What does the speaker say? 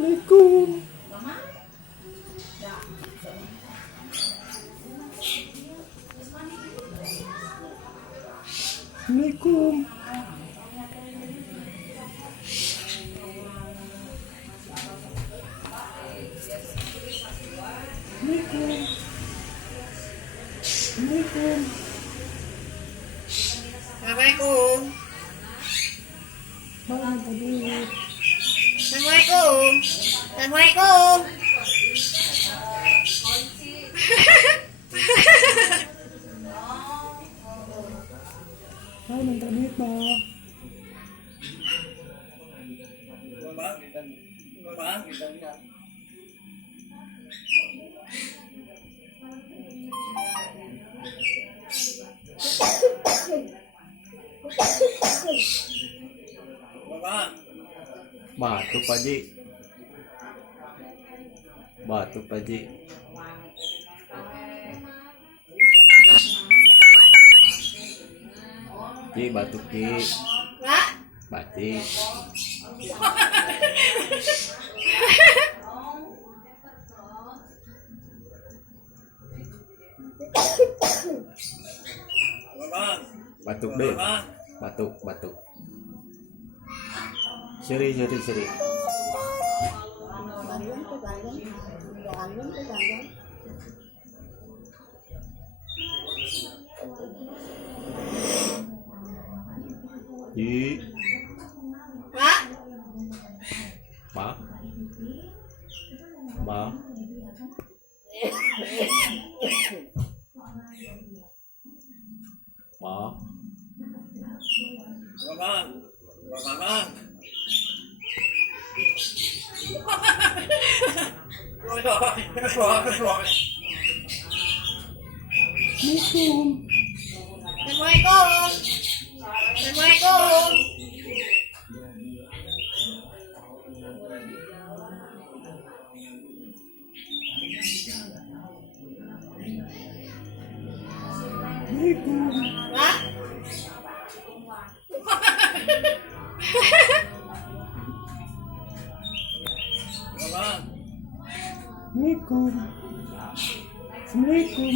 Assalamualaikum. Assalamualaikum. Assalamualaikum. Assalamualaikum. Assalamualaikum. Malam tadi. Assalamualaikum. Assalamualaikum. Hai minta duit bang. Batuk Pak Ji. Batuk Pak Ji. Ji batuk Ji. Pak. Batik. Batuk deh. Batuk, batuk. Seri. Ji. Pak. Pak. Pak. Pak. Assalamualaikum. Assalamualaikum. Assalamualaikum. Assalamualaikum. Pak. Assalamualaikum. Assalamualaikum.